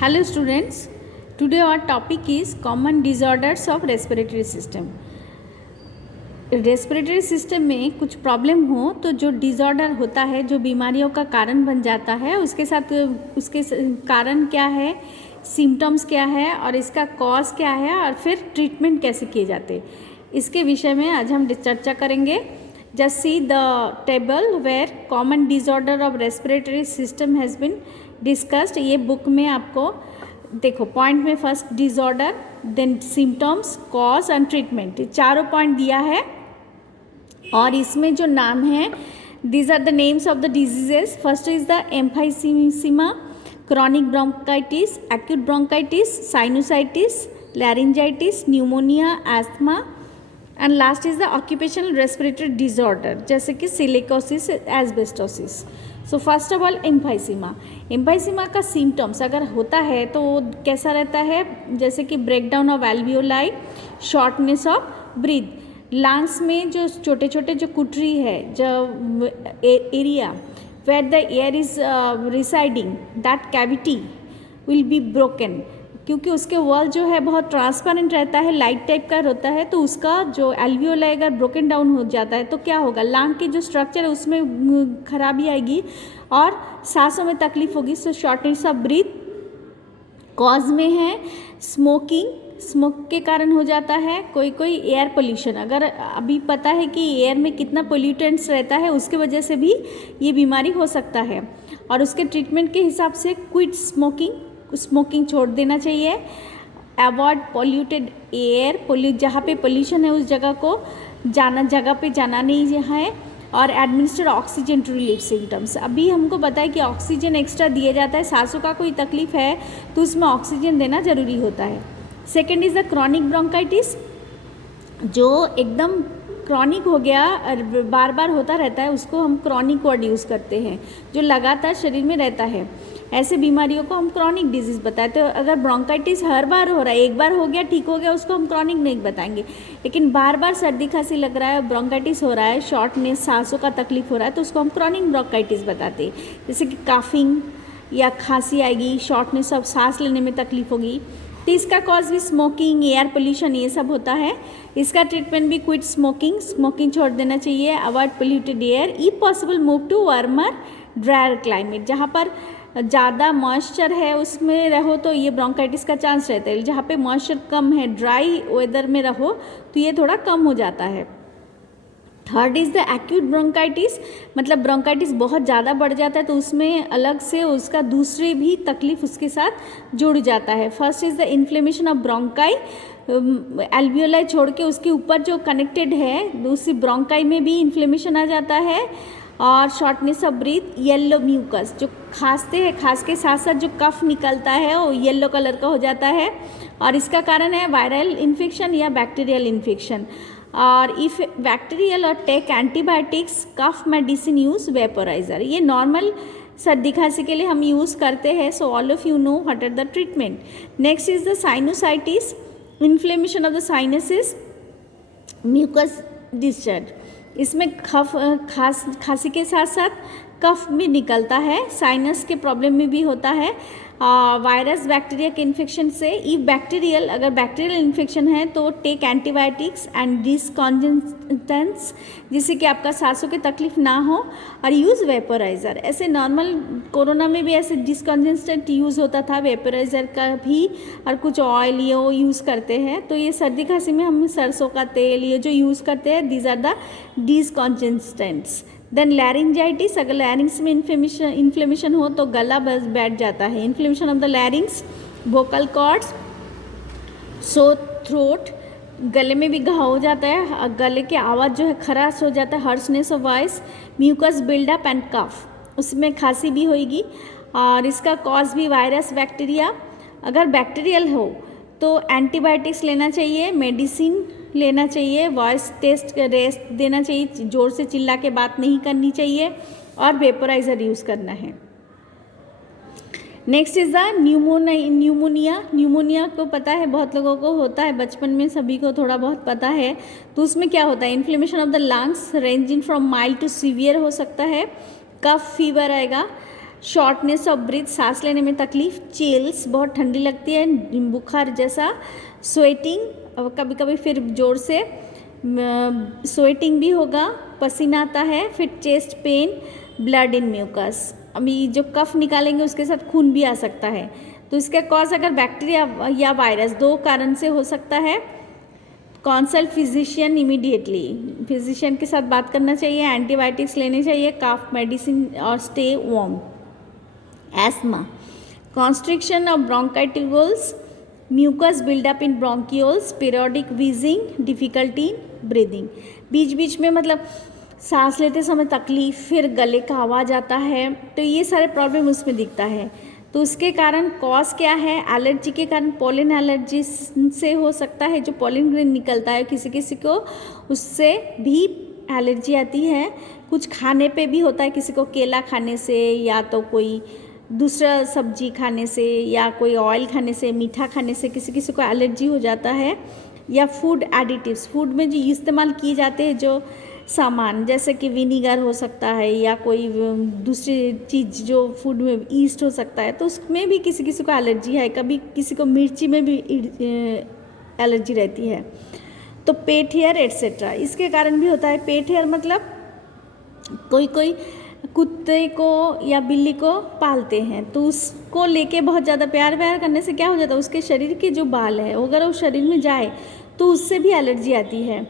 Hello students, today our topic is common disorders of respiratory system. Respiratory system में कुछ problem हो तो जो डिसऑर्डर होता है, जो बीमारियों का कारण बन जाता है, उसके साथ उसके कारण क्या है, सिम्टम्स क्या है और इसका कॉज क्या है और फिर ट्रीटमेंट कैसे किए जाते हैं, इसके विषय में आज हम चर्चा करेंगे. Just see the table where common disorder of respiratory system has been discussed. ये बुक में आपको देखो पॉइंट में first disorder, then symptoms, cause and treatment, चारों पॉइंट दिया है. और इसमें जो नाम है, these are the names of the diseases. First is the emphysema, chronic bronchitis, acute bronchitis, sinusitis, laryngitis, pneumonia, asthma and last is the occupational respiratory disorder जैसे कि silicosis, asbestosis. So first of all emphysema. Emphysema का symptoms अगर होता है तो वो कैसा रहता है, जैसे कि breakdown of alveoli, shortness of breath, lungs में जो छोटे छोटे जो कुटरी है, जो area where the air is residing, that cavity will be broken, क्योंकि उसके वॉल जो है बहुत ट्रांसपेरेंट रहता है, लाइट टाइप का होता है, तो उसका जो एल्वियोलाई अगर ब्रोकन डाउन हो जाता है तो क्या होगा, लंग के जो स्ट्रक्चर है उसमें खराबी आएगी और सांसों में तकलीफ होगी. सो शॉर्टनेस ऑफ ब्रीथ. कॉज में है स्मोकिंग, स्मोक के कारण हो जाता है. कोई कोई एयर पोल्यूशन, अगर अभी पता है कि एयर में कितना पोल्यूटेंट्स रहता है, उसके वजह से भी ये बीमारी हो सकता है. और उसके ट्रीटमेंट के हिसाब से क्विट स्मोकिंग, स्मोकिंग छोड़ देना चाहिए. अवॉइड पोल्यूटेड एयर, जहाँ पे पोल्यूशन है उस जगह पे जाना नहीं है. और administer oxygen to relieve symptoms. अभी हमको पता है कि ऑक्सीजन एक्स्ट्रा दिया जाता है, सांसों का कोई तकलीफ है तो उसमें ऑक्सीजन देना ज़रूरी होता है. Second is the chronic bronchitis, जो एकदम क्रॉनिक हो गया और बार बार होता रहता है, उसको हम क्रॉनिक वर्ड यूज़ करते हैं, जो लगातार शरीर में रहता है. ऐसे बीमारियों को हम क्रॉनिक डिजीज़ बताते हैं. तो अगर ब्रोंकाइटिस हर बार हो रहा है, एक बार हो गया ठीक हो गया, उसको हम क्रॉनिक नहीं बताएंगे. लेकिन बार बार सर्दी खांसी लग रहा है, ब्रोंकाइटिस हो रहा है, शॉर्टनेस, सांसों का तकलीफ हो रहा है, तो उसको हम क्रॉनिक ब्रोंकाइटिस बताते हैं. जैसे कि काफिंग या खांसी आएगी, शॉर्टनेस ऑफ सांस लेने में तकलीफ होगी. तो इसका कॉज भी स्मोकिंग, एयर पोल्यूशन, ये सब होता है. इसका ट्रीटमेंट भी क्विट स्मोकिंग, स्मोकिंग छोड़ देना चाहिए. Avoid polluted air, if possible move to warmer drier climate. जहाँ पर ज़्यादा मॉइस्चर है उसमें रहो तो ये ब्रोंकाइटिस का चांस रहता है. जहाँ पे मॉइस्चर कम है, ड्राई वेदर में रहो तो ये थोड़ा कम हो जाता है. Third is the acute bronchitis, मतलब ब्रोंकाइटिस बहुत ज़्यादा बढ़ जाता है तो उसमें अलग से उसका दूसरे भी तकलीफ उसके साथ जुड़ जाता है. First is the inflammation of bronchi, alveoli छोड़ के उसके ऊपर जो कनेक्टेड है दूसरी ब्रोंकाई में भी इन्फ्लेमेशन आ जाता है. और shortness of breath, yellow mucus, जो खांसते हैं, खांस के साथ साथ जो कफ निकलता है वो येलो कलर का हो जाता है. और इसका कारण है वायरल इन्फेक्शन या बैक्टीरियल इन्फेक्शन. और इफ़ बैक्टीरियल और take antibiotics, cough medicine use vaporiser. ये नॉर्मल सर्दी खांसी के लिए हम यूज़ करते हैं. So all of you know what are the treatment. Next is the sinusitis, inflammation of the sinuses, mucus discharge. इसमें खांसी के साथ साथ कफ भी निकलता है. साइनस के प्रॉब्लम में भी होता है. वायरस बैक्टीरिया के इन्फेक्शन से, इफ बैक्टीरियल, अगर बैक्टीरियल इन्फेक्शन है तो टेक एंटीबायोटिक्स एंड डिसकॉन्जेंटेंट्स, जिससे कि आपका सांसों की तकलीफ ना हो. और यूज़ वेपोराइज़र. ऐसे नॉर्मल कोरोना में भी ऐसे डिसकॉन्जेंटेंट यूज़ होता था, वेपोराइज़र का भी. और कुछ ऑयल ये वो यूज़ करते हैं. तो ये सर्दी खांसी में हम सरसों का तेल ये जो यूज़ करते हैं, these are the decongestants. Then laryngitis, अगर लैरिंग्स में इन्फ्लेमेशन हो तो गला बस बैठ जाता है. Inflammation of the larynx, vocal cords, so throat, गले में भी घाव हो जाता है, गले की आवाज़ जो है खराश हो जाता है, harshness of voice, mucus buildup and cough, उसमें खांसी भी होगी. और इसका कॉज भी वायरस, बैक्टीरिया. अगर बैक्टीरियल हो तो एंटीबायोटिक्स लेना चाहिए, मेडिसिन लेना चाहिए, वॉइस टेस्ट रेस्ट देना चाहिए, ज़ोर से चिल्ला के बात नहीं करनी चाहिए और वेपोराइज़र यूज़ करना है. Next is the pneumonia. Pneumonia को पता है, बहुत लोगों को होता है, बचपन में सभी को थोड़ा बहुत पता है. तो उसमें क्या होता है, inflammation of the lungs ranging from mild to severe हो सकता है. कफ फीवर आएगा. शॉर्टनेस ऑफ ब्रीथ, सांस लेने में तकलीफ, चिल्स, बहुत ठंडी लगती है, बुखार जैसा, स्वेटिंग, कभी कभी फिर ज़ोर से स्वेटिंग भी होगा, पसीना आता है, फिर chest pain, blood in mucus, अभी जो कफ निकालेंगे उसके साथ खून भी आ सकता है। तो इसका कॉज अगर बैक्टीरिया या वायरस, दो कारण से हो सकता है। कंसल्ट फिजिशियन इमीडिएटली, फिजिशियन के साथ बात करना चाहिए, एंटीबायोटिक्स लेने चाहिए, काफ मेडिसिन और stay warm. Asthma, constriction of bronchioles, mucus buildup in bronchioles, periodic wheezing, difficulty in breathing, बीच बीच में मतलब सांस लेते समय तकलीफ, फिर गले का आवाज़ आता है, तो ये सारे प्रॉब्लम उसमें दिखता है। तो उसके कारण कॉज क्या है? एलर्जी के कारण, पोलन एलर्जी से हो सकता है, जो पोलन ग्रेन निकलता है किसी किसी को, उससे भी एलर्जी आती है। कुछ खाने पे भी होता है, किसी को केला खाने से, या तो कोई दूसरा सब्जी खाने से, या कोई ऑयल खाने से, मीठा खाने से किसी किसी को एलर्जी हो जाता है। या फूड एडिटिव्स, फूड में जो इस्तेमाल किए जाते हैं जो सामान, जैसे कि विनीगर हो सकता है, या कोई दूसरी चीज़ जो फूड में ईस्ट हो सकता है, तो उसमें भी किसी किसी को एलर्जी है। कभी किसी को मिर्ची में भी एलर्जी रहती है। तो पेट हेयर एट्सेट्रा, इसके कारण भी होता है। पेट हेयर मतलब कोई कोई कुत्ते को या बिल्ली को पालते हैं, तो उसको लेके बहुत ज़्यादा प्यार करने से क्या हो जाता है, उसके शरीर के जो बाल है अगर वो शरीर में जाए तो उससे भी एलर्जी आती है।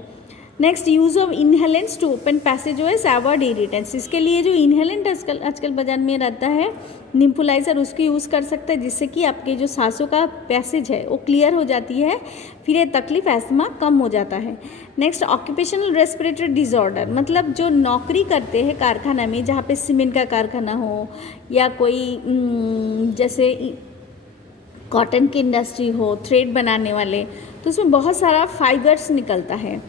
Next, use of inhalants to open passageways, avoid irritants, इसके लिए जो इनहेलेंट आजकल बाजार में रहता है निम्फुलाइजर, उसको यूज़ कर सकते हैं, जिससे कि आपके जो सांसों का पैसेज है वो क्लियर हो जाती है, फिर ये तकलीफ एस्थमा कम हो जाता है। नेक्स्ट, ऑक्यूपेशनल रेस्पिरेटरी डिसऑर्डर, मतलब जो नौकरी करते हैं कारखाना में, जहाँ पे सीमेंट का कारखाना हो, या कोई जैसे कॉटन की इंडस्ट्री हो, थ्रेड बनाने वाले, तो उसमें बहुत सारा फाइबर्स निकलता है।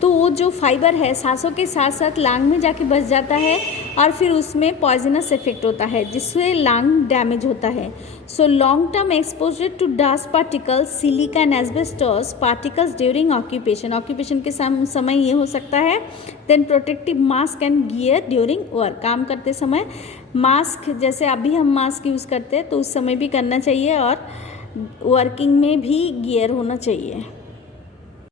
तो वो जो फाइबर है सांसों के साथ साथ लांग में जाके बस जाता है, और फिर उसमें पॉइजनस इफेक्ट होता है, जिससे लांग डैमेज होता है। So long term exposure to dust particles, silica and asbestos particles during occupation के समय ये हो सकता है। Then protective mask and gear during work, काम करते समय मास्क, जैसे अभी हम मास्क यूज़ करते हैं तो उस समय भी करना चाहिए, और वर्किंग में भी गियर होना चाहिए।